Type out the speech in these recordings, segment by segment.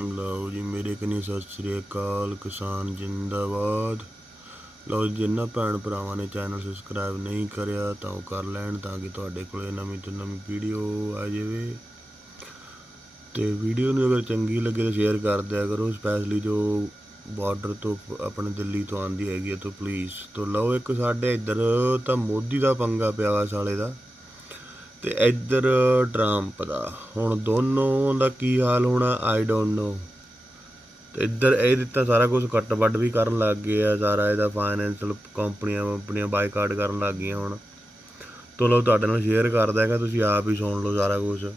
ਲਓ ਜੀ ਮੇਰੇ ਕਨੀ ਸਤਿ ਸ੍ਰੀ ਅਕਾਲ ਕਿਸਾਨ ਜਿੰਦਾਬਾਦ। ਲਓ ਜੀ ਜਿਨ੍ਹਾਂ ਭੈਣ ਭਰਾਵਾਂ ਨੇ ਚੈਨਲ ਸਬਸਕ੍ਰਾਈਬ ਨਹੀਂ ਕਰਿਆ ਤਾਂ ਉਹ ਕਰ ਲੈਣ ਤਾਂ ਕਿ ਤੁਹਾਡੇ ਕੋਲੇ ਨਵੀਂ ਤੋਂ ਨਵੀਂ ਵੀਡੀਓ ਆ ਜਾਵੇ। ਤੇ ਵੀਡੀਓ ਨੂੰ ਅਗਰ ਚੰਗੀ ਲੱਗੇ ਤਾਂ ਸ਼ੇਅਰ ਕਰ ਦਿਆ ਕਰੋ, ਸਪੈਸ਼ਲੀ ਜੋ ਬਾਰਡਰ ਤੋਂ ਆਪਣੇ ਦਿੱਲੀ ਤੋਂ ਆਉਂਦੀ ਹੈਗੀ ਹੈ ਤਾਂ ਪਲੀਜ਼। ਤਾਂ ਲਓ ਇੱਕ ਸਾਡੇ ਇੱਧਰ ਤਾਂ ਮੋਦੀ ਦਾ ਪੰਗਾ ਪਿਆ ਵਾ ਸਾਲੇ ਦਾ, ਤੇ ਇੱਧਰ ਟਰੰਪ ਦਾ। ਹੁਣ ਦੋਨੋਂ ਦਾ ਕੀ ਹਾਲ ਹੋਣਾ ਆਈ ਡੋਂਟ ਨੋ। ਤੇ ਇੱਧਰ ਇਹ ਦਿੱਤਾ ਸਾਰਾ ਕੁਝ ਕੱਟ ਵੱਢ ਵੀ ਕਰਨ ਲੱਗ ਗਏ ਆ, ਸਾਰਾ ਇਹਦਾ ਫਾਈਨੈਂਸ਼ੀਅਲ ਕੰਪਨੀਆਂ ਬਾਈਕਾਟ ਕਰਨ ਲੱਗ ਗਈਆਂ ਹੁਣ। ਤੋਂ ਲਓ ਤੁਹਾਡੇ ਨਾਲ ਸ਼ੇਅਰ ਕਰਦਾ ਹੈਗਾ, ਤੁਸੀਂ ਆਪ ਹੀ ਸੁਣ ਲਓ ਸਾਰਾ ਕੁਝ।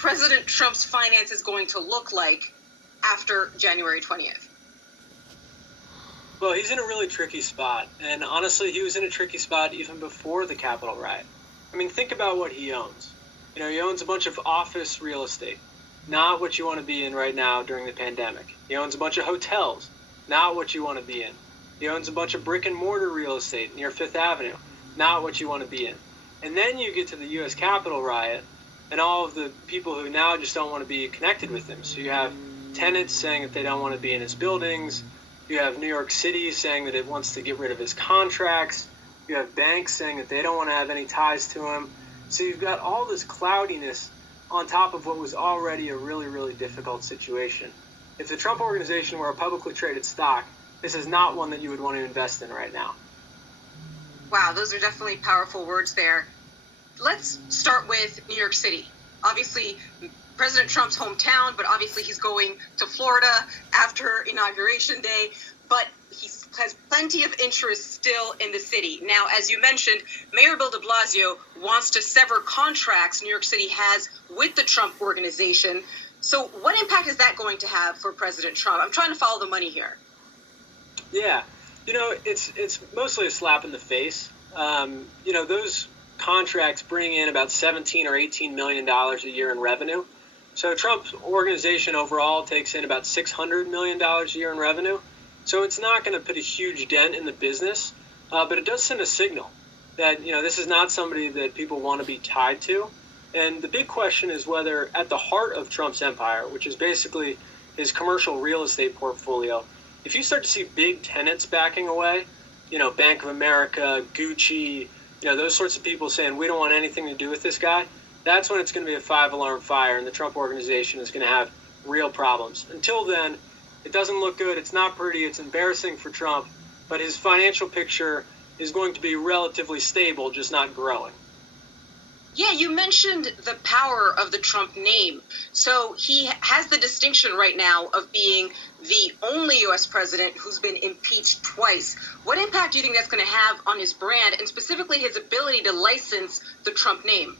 President Trump's finance is going to look like after January 20th? Well, he's in a really tricky spot. And honestly, he was in a tricky spot even before the Capitol riot. I mean, think about what he owns. You know, he owns a bunch of office real estate, not what you want to be in right now during the pandemic. He owns a bunch of hotels, not what you want to be in. He owns a bunch of brick and mortar real estate near Fifth Avenue, not what you want to be in. And then you get to the U.S. Capitol riot, and all of the people who now just don't want to be connected with him. So you have tenants saying that they don't want to be in his buildings. You have New York City saying that it wants to get rid of his contracts. You have banks saying that they don't want to have any ties to him. So you've got all this cloudiness on top of what was already a really, really difficult situation. If the Trump Organization were a publicly traded stock, this is not one that you would want to invest in right now. Wow, those are definitely powerful words there. Let's start with New York City. Obviously, President Trump's hometown, but obviously he's going to Florida after Inauguration Day, but he has plenty of interest still in the city. Now, as you mentioned, Mayor Bill de Blasio wants to sever contracts New York City has with the Trump Organization. So what impact is that going to have for President Trump? I'm trying to follow the money here. Yeah, you know, it's mostly a slap in the face. You know, those contracts bring in about $17 or $18 million a year in revenue. So Trump's organization overall takes in about $600 million a year in revenue. So it's not going to put a huge dent in the business, but it does send a signal that, you know, this is not somebody that people want to be tied to. And the big question is whether at the heart of Trump's empire, which is basically his commercial real estate portfolio, if you start to see big tenants backing away, you know, Bank of America, Gucci, you know, those sorts of people saying, we don't want anything to do with this guy, that's when it's going to be a 5-alarm fire and the Trump Organization is going to have real problems. Until then, it doesn't look good. It's not pretty. It's embarrassing for Trump, but his financial picture is going to be relatively stable, just not growing. Yeah, you mentioned the power of the Trump name. So he has the distinction right now of being the only U.S. president who's been impeached twice. What impact do you think that's going to have on his brand and specifically his ability to license the Trump name?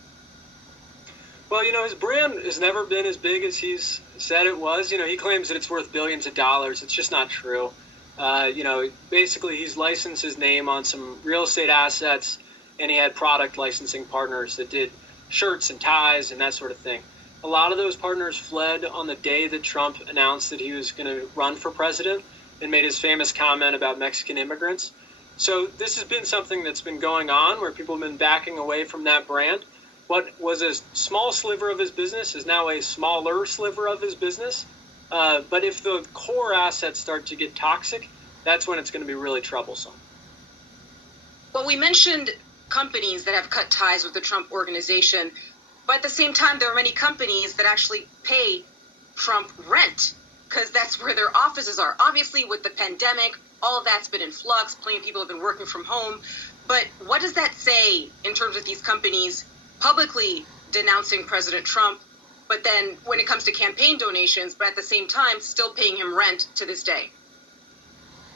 Well, you know, his brand has never been as big as he's said it was. You know, he claims that it's worth billions of dollars. It's just not true. You know, basically he's licensed his name on some real estate assets, and he had product licensing partners that did shirts and ties and that sort of thing. A lot of those partners fled on the day that Trump announced that he was going to run for president and made his famous comment about Mexican immigrants. So this has been something that's been going on where people have been backing away from that brand. What was a small sliver of his business is now a smaller sliver of his business. But if the core assets start to get toxic, that's when it's going to be really troublesome. Well, we mentioned companies that have cut ties with the Trump Organization, but at the same time, there are many companies that actually pay Trump rent because that's where their offices are. Obviously, with the pandemic, all of that's been in flux. Plenty of people have been working from home. But what does that say in terms of these companies publicly denouncing President Trump, but then when it comes to campaign donations, but at the same time, still paying him rent to this day?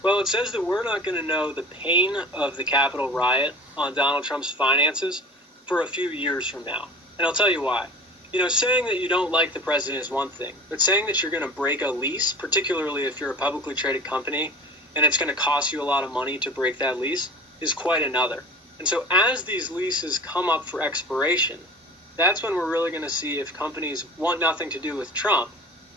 Well, it says that we're not going to know the pain of the Capitol riot on Donald Trump's finances for a few years from now. And I'll tell you why. You know, saying that you don't like the president is one thing, but saying that you're going to break a lease, particularly if you're a publicly traded company, and it's going to cost you a lot of money to break that lease, is quite another. And so as these leases come up for expiration, that's when we're really going to see if companies want nothing to do with Trump.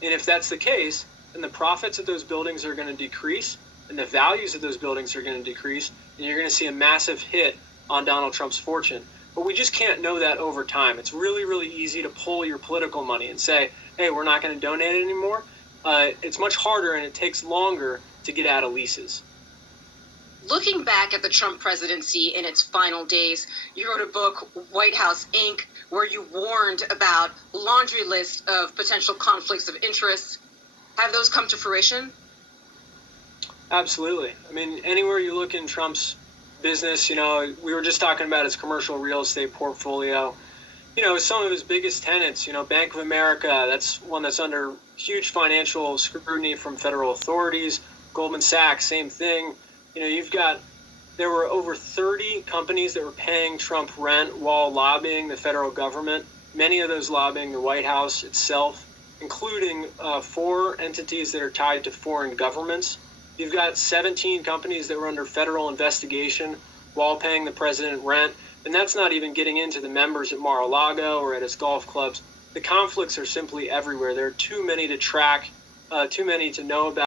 And if that's the case, then the profits of those buildings are going to decrease, and the values of those buildings are going to decrease, and you're going to see a massive hit on Donald Trump's fortune. But we just can't know that over time. It's really, really easy to pull your political money and say, hey, we're not going to donate it anymore. It's much harder and it takes longer to get out of leases. Looking back at the Trump presidency in its final days, you wrote a book, White House Inc., where you warned about a laundry list of potential conflicts of interest. Have those come to fruition? Absolutely. I mean, anywhere you look in Trump's business, we were just talking about his commercial real estate portfolio. Some of his biggest tenants, Bank of America, that's one that's under huge financial scrutiny from federal authorities. Goldman Sachs, same thing. There were over 30 companies that were paying Trump rent while lobbying the federal government, many of those lobbying the White House itself, including 4 entities that are tied to foreign governments. You've got 17 companies that were under federal investigation while paying the president rent, and that's not even getting into the members at Mar-a-Lago or at his golf clubs. The conflicts are simply everywhere. There are too many to track, too many to know about.